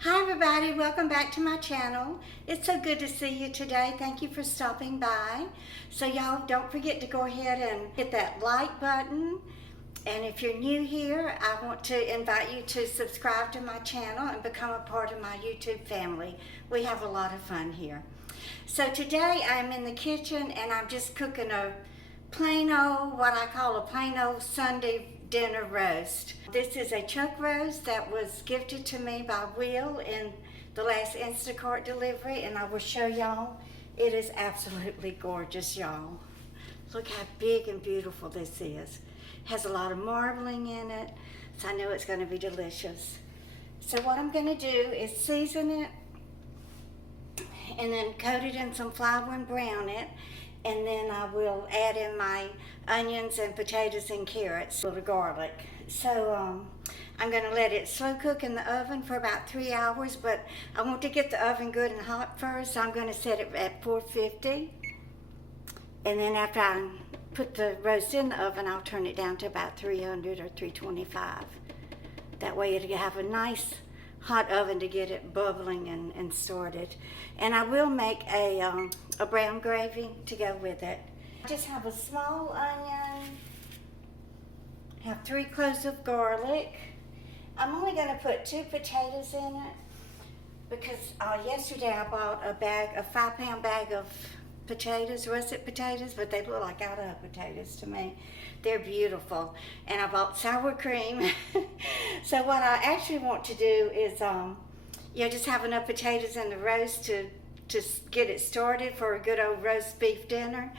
Hi everybody, welcome back to my channel. It's so good to see you today. Thank you for stopping by. So y'all don't forget to go ahead and hit that like button. And if you're new here, I want to invite you to subscribe to my channel and become a part of my YouTube family. We have a lot of fun here. So today I'm in the kitchen and I'm just cooking a plain old, what I call a plain old Sunday dinner roast. This is a chuck roast that was gifted to me by Will in the last Instacart delivery, and I will show y'all. It is absolutely gorgeous, y'all. Look how big and beautiful this is. Has a lot of marbling in it, so I know it's going to be delicious. So what I'm going to do is season it and then coat it in some flour and brown it, and then I will add in my onions and potatoes and carrots, a little garlic. So I'm going to let it slow cook in the oven for about 3 hours, but I want to get the oven good and hot first, so I'm going to set it at 450. And then after I put the roast in the oven, I'll turn it down to about 300 or 325. That way it'll have a nice hot oven to get it bubbling and started. And I will make a brown gravy to go with it. I just have a small onion, have 3 cloves of garlic. I'm only going to put 2 potatoes in it because yesterday I bought a 5-pound bag of potatoes, russet potatoes, but they look like Idaho potatoes to me. They're beautiful. And I bought sour cream. So what I actually want to do is just have enough potatoes in the roast to get it started for a good old roast beef dinner,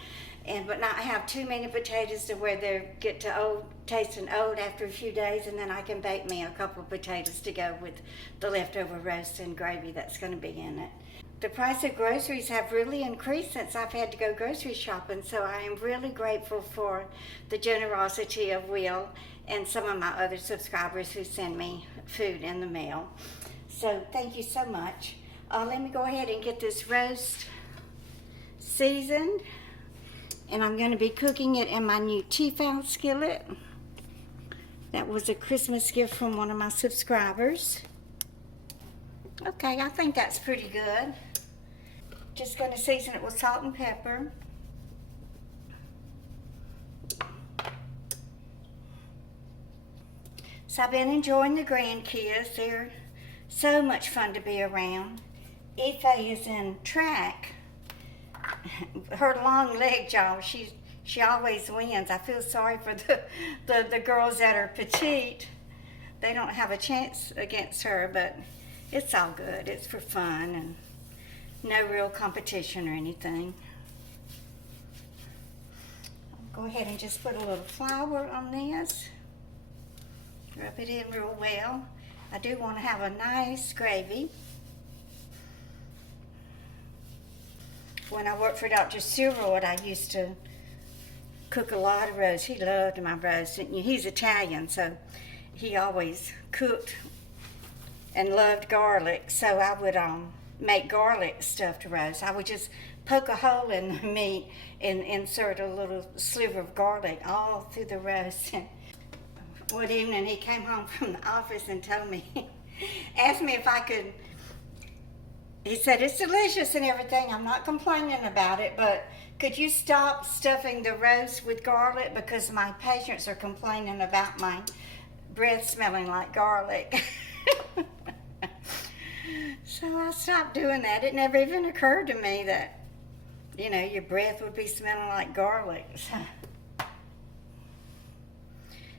but not have too many potatoes to where they get to tasting old after a few days, and then I can bake me a couple of potatoes to go with the leftover roast and gravy that's going to be in it. The price of groceries have really increased since I've had to go grocery shopping, so I am really grateful for the generosity of Will and some of my other subscribers who send me food in the mail. So thank you so much. Let me go ahead and get this roast seasoned, and I'm going to be cooking it in my new Tefal skillet. That was a Christmas gift from one of my subscribers. Okay, I think that's pretty good. Just going to season it with salt and pepper. So I've been enjoying the grandkids. They're so much fun to be around. Ife is in track. Her long leg, y'all, she always wins. I feel sorry for the girls that are petite. They don't have a chance against her, but it's all good. It's for fun and no real competition or anything. I'll go ahead and just put a little flour on this. Rub it in real well. I do want to have a nice gravy. When I worked for Dr. Searing, I used to cook a lot of roast. He loved my roast. He's Italian, so he always cooked and loved garlic. So I would make garlic stuffed roast. I would just poke a hole in the meat and insert a little sliver of garlic all through the roast. One evening he came home from the office and told me, asked me if I could, he said, it's delicious and everything, I'm not complaining about it, but could you stop stuffing the roast with garlic because my patients are complaining about my breath smelling like garlic. So I stopped doing that. It never even occurred to me that, your breath would be smelling like garlic.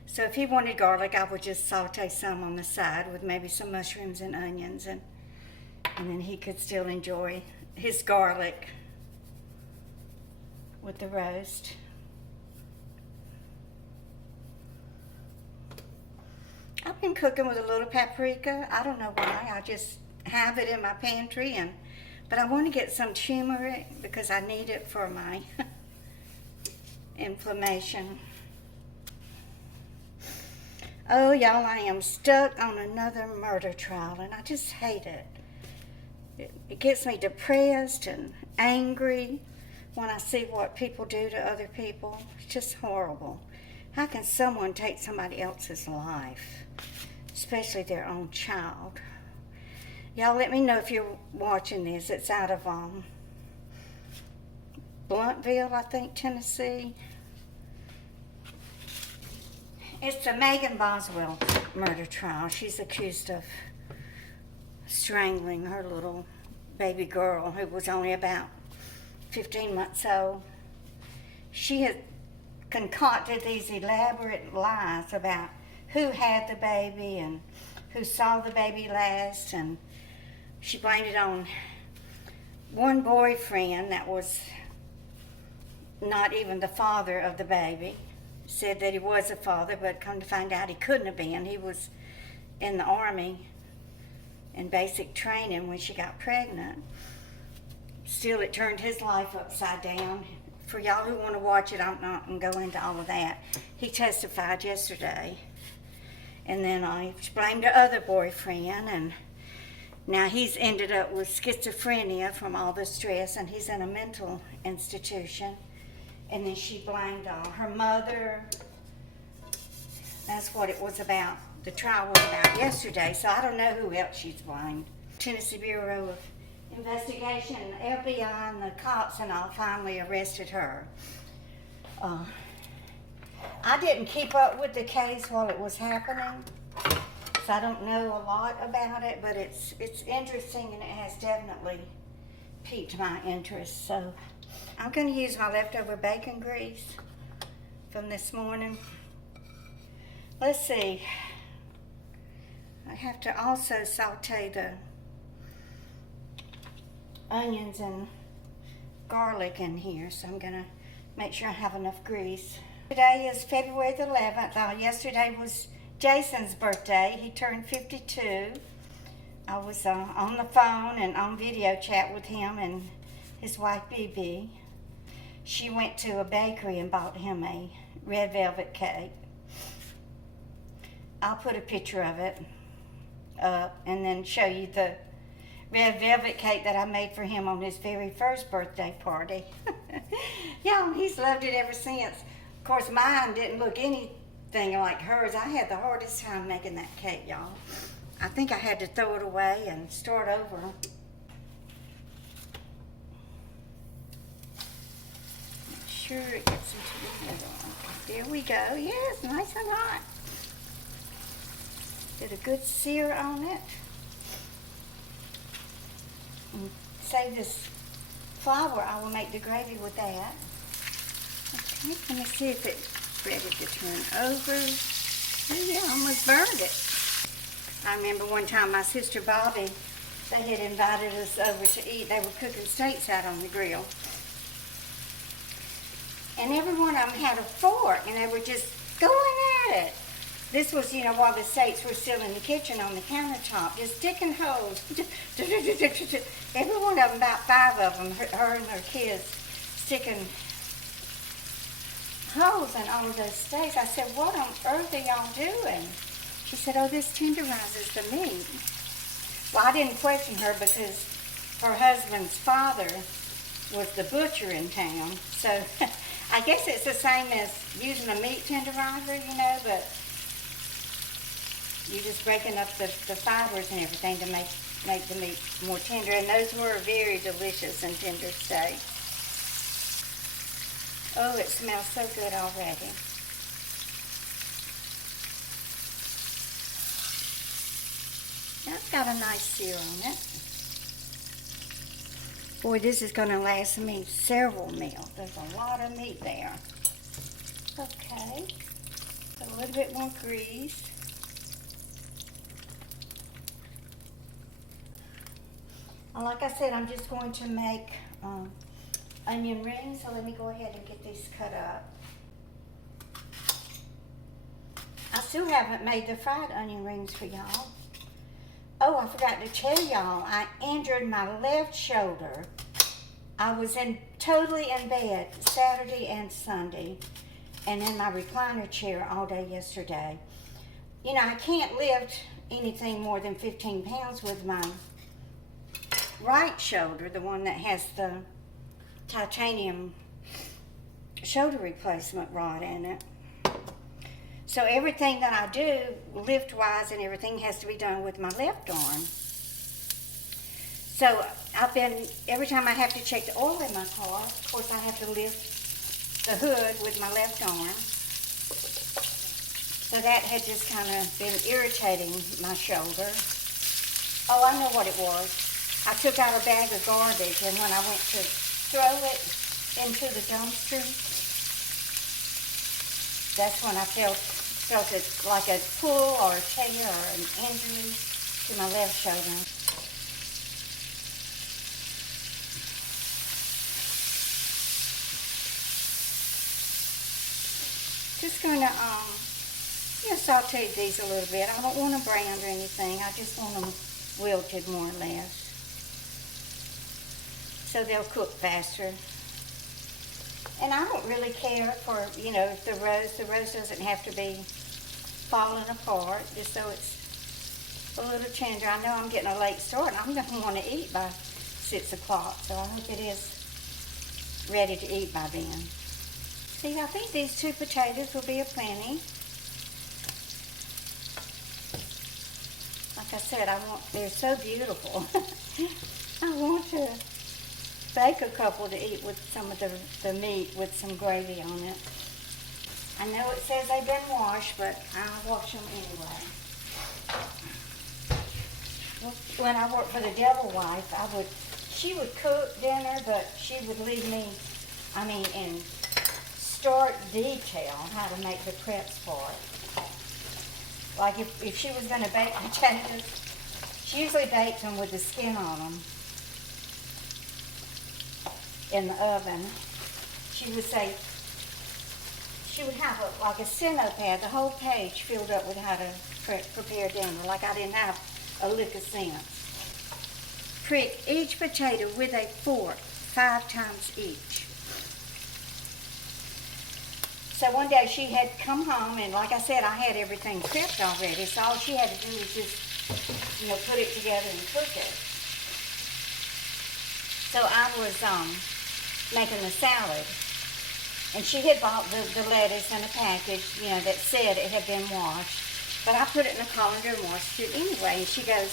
So if he wanted garlic, I would just saute some on the side with maybe some mushrooms and onions, and then he could still enjoy his garlic with the roast. I've been cooking with a little paprika. I don't know why. I just have it in my pantry, but I want to get some turmeric because I need it for my inflammation. Oh, y'all, I am stuck on another murder trial, and I just hate it. It gets me depressed and angry when I see what people do to other people. It's just horrible. How can someone take somebody else's life, especially their own child? Y'all let me know if you're watching this. It's out of Bluntville, I think, Tennessee. It's the Megan Boswell murder trial. She's accused of strangling her little baby girl who was only about 15 months old. She had concocted these elaborate lies about who had the baby and who saw the baby last, and she blamed it on one boyfriend that was not even the father of the baby. Said that he was a father, but come to find out he couldn't have been. He was in the Army in basic training when she got pregnant. Still, it turned his life upside down. For y'all who want to watch it, I'm not going to go into all of that. He testified yesterday. And then she blamed her other boyfriend, and now he's ended up with schizophrenia from all the stress, and he's in a mental institution. And then she blamed her mother. That's what it was about. The trial was about yesterday, so I don't know who else she's blamed. Tennessee Bureau of Investigation, the FBI, and the cops and all finally arrested her. I didn't keep up with the case while it was happening, so I don't know a lot about it, but it's interesting, and it has definitely piqued my interest. So I'm going to use my leftover bacon grease from this morning. Let's see. I have to also saute the onions and garlic in here, so I'm going to make sure I have enough grease. Today is February the 11th. Yesterday was Jason's birthday. He turned 52. I was on the phone and on video chat with him and his wife, BB. She went to a bakery and bought him a red velvet cake. I'll put a picture of it up and then show you the red velvet cake that I made for him on his very first birthday party. Yeah, he's loved it ever since. Of course, mine didn't look anything like hers. I had the hardest time making that cake, y'all. I think I had to throw it away and start over. Make sure it gets into the middle. Okay, there we go. Yes, nice and hot. Did a good sear on it. And save this flour. I will make the gravy with that. Okay, let me see if it's ready to turn over. Oh yeah, I almost burned it. I remember one time my sister Bobby, they had invited us over to eat. They were cooking steaks out on the grill. And every one of them had a fork, and they were just going at it. This was, while the steaks were still in the kitchen on the countertop, just sticking holes. Every one of them, about 5 of them, her and her kids, sticking holes in all of those steaks. I said, what on earth are y'all doing? She said, oh, this tenderizes the meat. Well, I didn't question her because her husband's father was the butcher in town. So I guess it's the same as using a meat tenderizer, but you're just breaking up the fibers and everything to make the meat more tender. And those were very delicious and tender steaks. Oh, it smells so good already. That's got a nice sear on it. Boy, this is going to last me several meals. There's a lot of meat there. Okay. A little bit more grease. Like I said, I'm just going to make onion rings, so let me go ahead and get these cut up. I still haven't made the fried onion rings for y'all. Oh, I forgot to tell y'all, I injured my left shoulder. I was totally in bed Saturday and Sunday, and in my recliner chair all day yesterday. I can't lift anything more than 15 pounds with my right shoulder, the one that has the titanium shoulder replacement rod in it. So everything that I do, lift-wise and everything, has to be done with my left arm. So every time I have to check the oil in my car, of course I have to lift the hood with my left arm. So that had just kind of been irritating my shoulder. Oh, I know what it was. I took out a bag of garbage, and when I went to throw it into the dumpster, that's when I felt it like a pull or a tear or an injury to my left shoulder. Just going to saute these a little bit. I don't want them browned or anything. I just want them wilted more or less, so they'll cook faster. And I don't really care for, if the roast doesn't have to be falling apart, just so it's a little tender. I know I'm getting a late start, and I'm going to want to eat by 6 o'clock, so I hope it is ready to eat by then. See, I think these 2 potatoes will be a plenty. Like I said, they're so beautiful. I want to bake a couple to eat with some of the meat with some gravy on it. I know it says they've been washed, but I'll wash them anyway. When I worked for the Devil Wife, she would cook dinner, but she would leave me, in stark detail how to make the preps for it. Like if she was going to bake potatoes, she usually baked them with the skin on them in the oven. She would say, she would have like a Sino pad, the whole page filled up with how to prepare dinner, like I didn't have a lick of sense. Prick each potato with a fork 5 times each. So one day she had come home, and like I said, I had everything prepped already, so all she had to do was just, put it together and cook it. So I was making a salad, and she had bought the lettuce in a package, that said it had been washed, but I put it in a colander and washed it anyway, and she goes,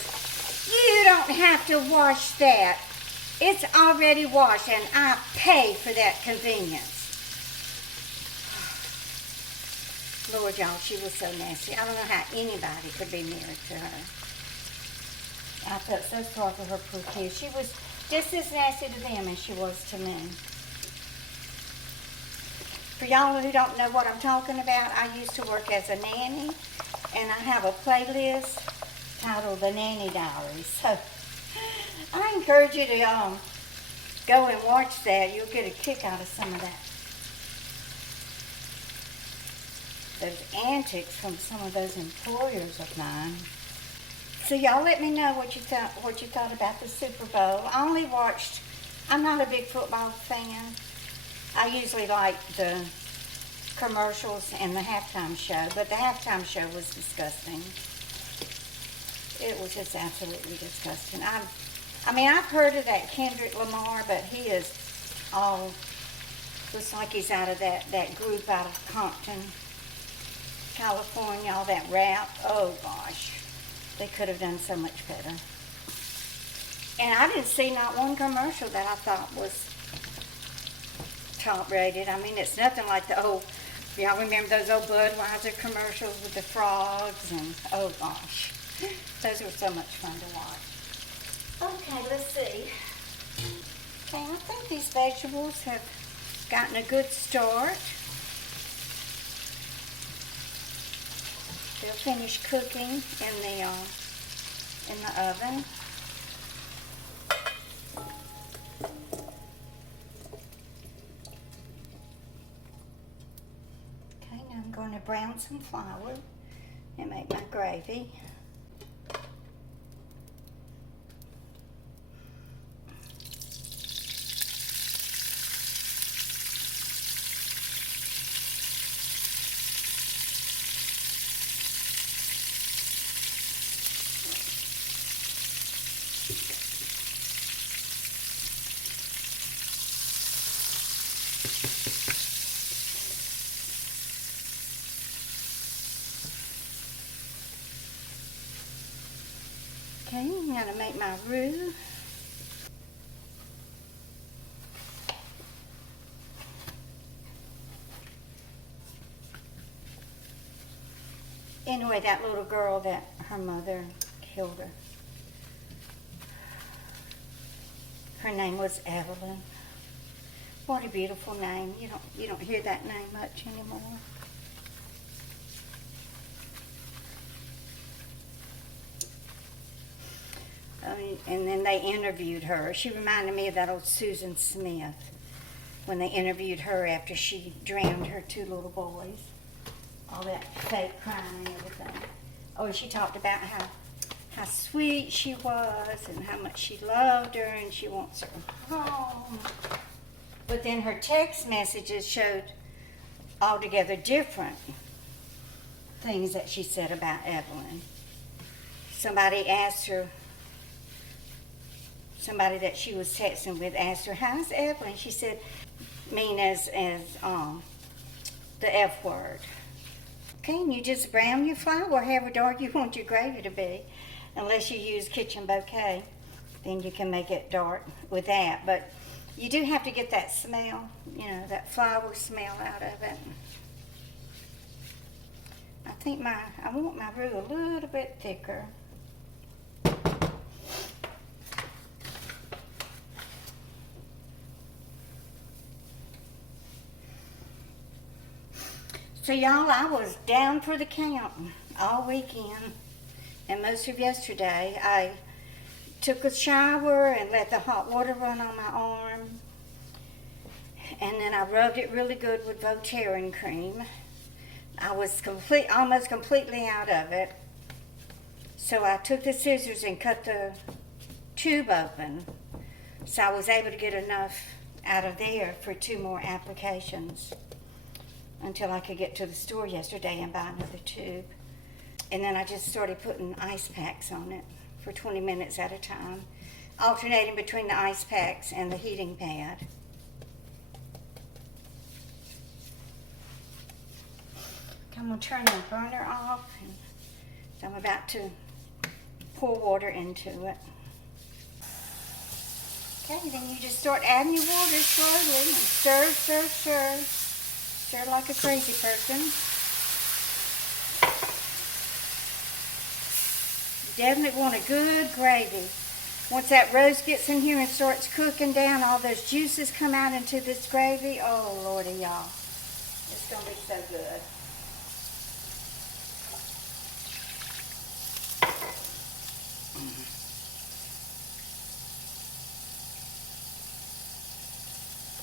"You don't have to wash that. It's already washed, and I pay for that convenience." Lord, y'all, she was so nasty. I don't know how anybody could be married to her. I felt so sorry for her poor kids. She was just as nasty to them as she was to me. For y'all who don't know what I'm talking about, I used to work as a nanny, and I have a playlist titled The Nanny Diaries. So I encourage you to go and watch that. You'll get a kick out of some of that. Those antics from some of those employers of mine. So y'all let me know what you thought about the Super Bowl. I'm not a big football fan. I usually like the commercials and the halftime show, but the halftime show was disgusting. It was just absolutely disgusting. I've heard of that Kendrick Lamar, but he is looks like he's out of that group out of Compton, California, all that rap. Oh gosh, they could have done so much better. And I didn't see not one commercial that I thought was top rated. It's nothing like y'all remember those old Budweiser commercials with the frogs, and oh gosh, those were so much fun to watch. Okay, let's see. Okay, I think these vegetables have gotten a good start. They'll finish cooking in the oven. Okay, now I'm going to brown some flour and make my gravy. Okay, I'm going to make my roux. Anyway, that little girl that her mother killed her. Her name was Evelyn. What a beautiful name. You don't hear that name much anymore. And then they interviewed her. She reminded me of that old Susan Smith when they interviewed her after she drowned her 2 little boys. All that fake crying and everything. Oh, she talked about how sweet she was and how much she loved her and she wants her home. But then her text messages showed altogether different things that she said about Evelyn. Somebody that she was texting with asked her, "How's Evelyn?" She said, mean as the F word. Okay, and you just brown your flour however dark you want your gravy to be. Unless you use kitchen bouquet, then you can make it dark with that. But you do have to get that smell, that flour smell out of it. I want my roux a little bit thicker. So y'all, I was down for the count all weekend and most of yesterday. I took a shower and let the hot water run on my arm. And then I rubbed it really good with Searing cream. I was almost completely out of it. So I took the scissors and cut the tube open. So I was able to get enough out of there for 2 more applications until I could get to the store yesterday and buy another tube. And then I just started putting ice packs on it for 20 minutes at a time, alternating between the ice packs and the heating pad. I'm going to turn the burner off, and so I'm about to pour water into it. Okay, then you just start adding your water slowly and stir, stir, stir. Stir like a crazy person. You definitely want a good gravy. Once that roast gets in here and starts cooking down, all those juices come out into this gravy. Oh, Lordy, y'all. It's going to be so good.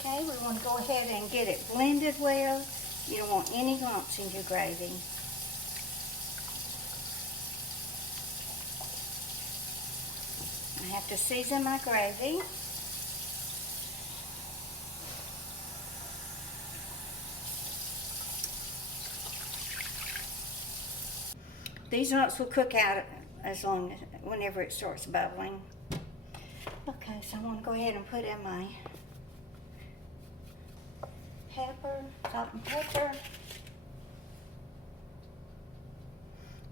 Okay, we want to go ahead and get it blended well. You don't want any lumps in your gravy. I have to season my gravy. These lumps will cook out whenever it starts bubbling. Okay, so I want to go ahead and put in my pepper, salt and pepper.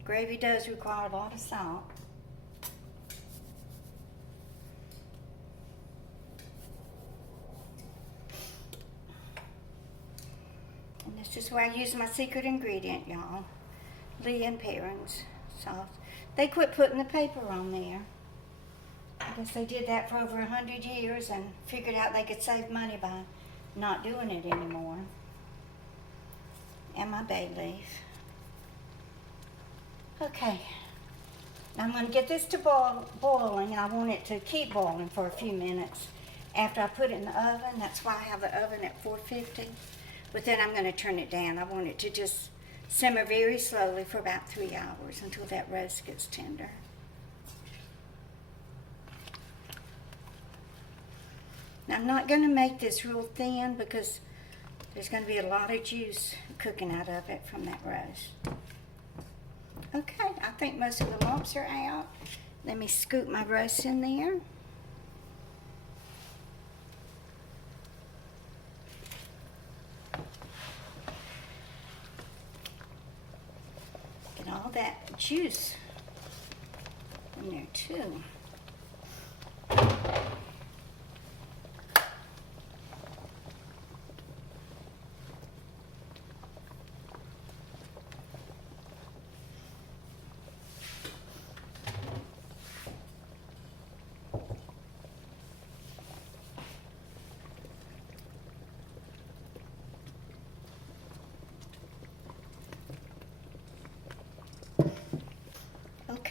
Gravy does require a lot of salt. And this is where I use my secret ingredient, y'all. Lee and Perrin's sauce. They quit putting the paper on there. I guess they did that for over 100 years and figured out they could save money by not doing it anymore. And my bay leaf. Okay, now I'm going to get this to boiling, and I want it to keep boiling for a few minutes after I put it in the oven. That's why I have the oven at 450. But then I'm going to turn it down. I want it to just simmer very slowly for about 3 hours until that roast gets tender. Now I'm not going to make this real thin because there's going to be a lot of juice cooking out of it from that roast. Okay, I think most of the lumps are out. Let me scoop my roast in there. Get all that juice in there too.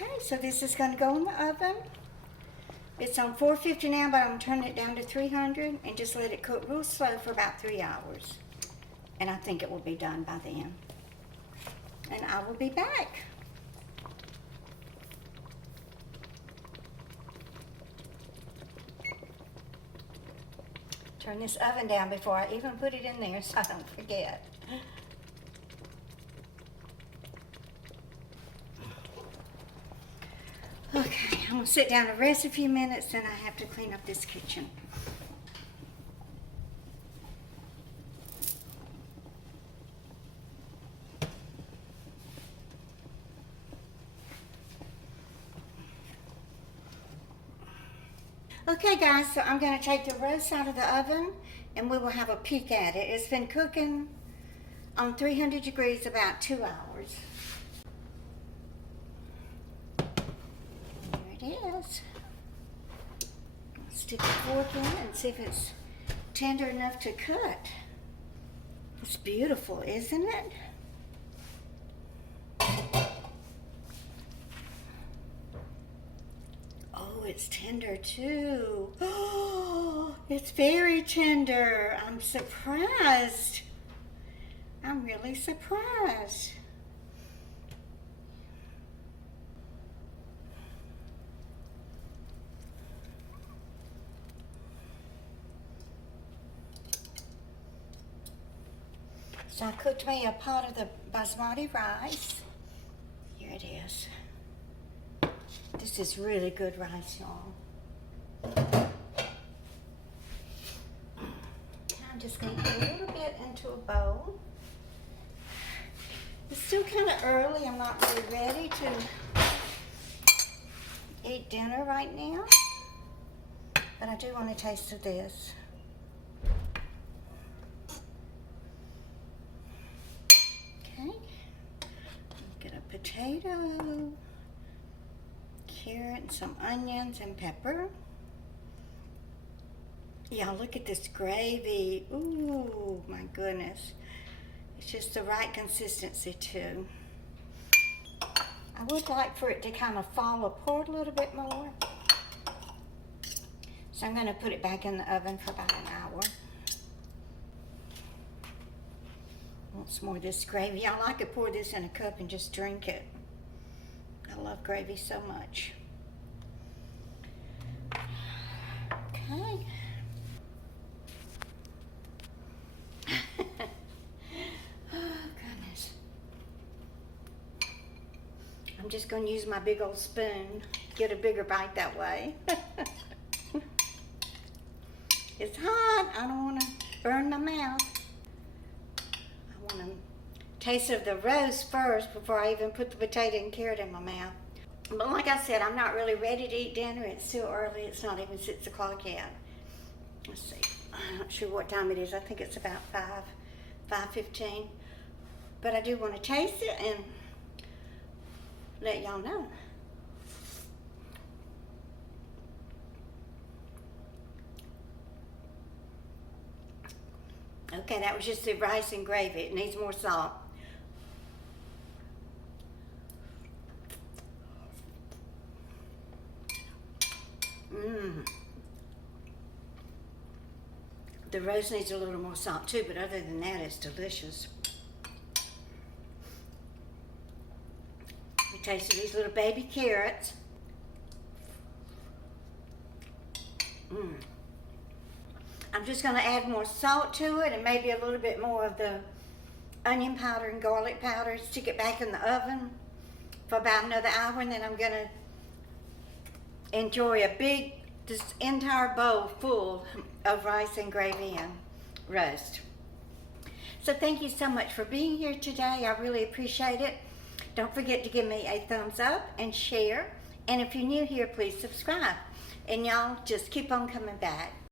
Okay, so this is going to go in the oven. It's on 450 now, but I'm going to turn it down to 300 and just let it cook real slow for about 3 hours. And I think it will be done by then. And I will be back. Turn this oven down before I even put it in there so I don't forget. Okay, I'm going to sit down and rest a few minutes, then I have to clean up this kitchen. Okay guys, so I'm going to take the roast out of the oven and we will have a peek at it. It's been cooking on 300 degrees about 2 hours. There it is. I'll stick the fork in and see if it's tender enough to cut. It's beautiful, isn't it? Oh, it's tender too. Oh, it's very tender. I'm surprised. I'm really surprised. So I cooked me a pot of the basmati rice. Here it is. This is really good rice, y'all. I'm just going to put a little bit into a bowl. It's still kind of early. I'm not really ready to eat dinner right now. But I do want a taste of this. Okay. Get a potato, carrot, some onions and pepper. Y'all look at this gravy. Ooh, my goodness. It's just the right consistency too. I would like for it to kind of fall apart a little bit more. So I'm going to put it back in the oven for about an hour. Want some more of this gravy. Y'all, I could pour this in a cup and just drink it. I love gravy so much. Okay. Oh, goodness. I'm just going to use my big old spoon. Get a bigger bite that way. It's hot. I don't want to burn my mouth. I want to taste of the roast first before I even put the potato and carrot in my mouth. But like I said, I'm not really ready to eat dinner. It's still early. It's not even 6 o'clock yet. Let's see. I'm not sure what time it is. I think it's about 5:15. But I do want to taste it and let y'all know. Okay, that was just the rice and gravy. It needs more salt. The roast needs a little more salt too, but other than that, it's delicious. We tasted these little baby carrots. I'm just going to add more salt to it and maybe a little bit more of the onion powder and garlic powder. Stick it back in the oven for about another hour, and then I'm going to enjoy this entire bowl full of rice and gravy and roast. So thank you so much for being here today. I really appreciate it. Don't forget to give me a thumbs up and share. And if you're new here, please subscribe. And y'all just keep on coming back.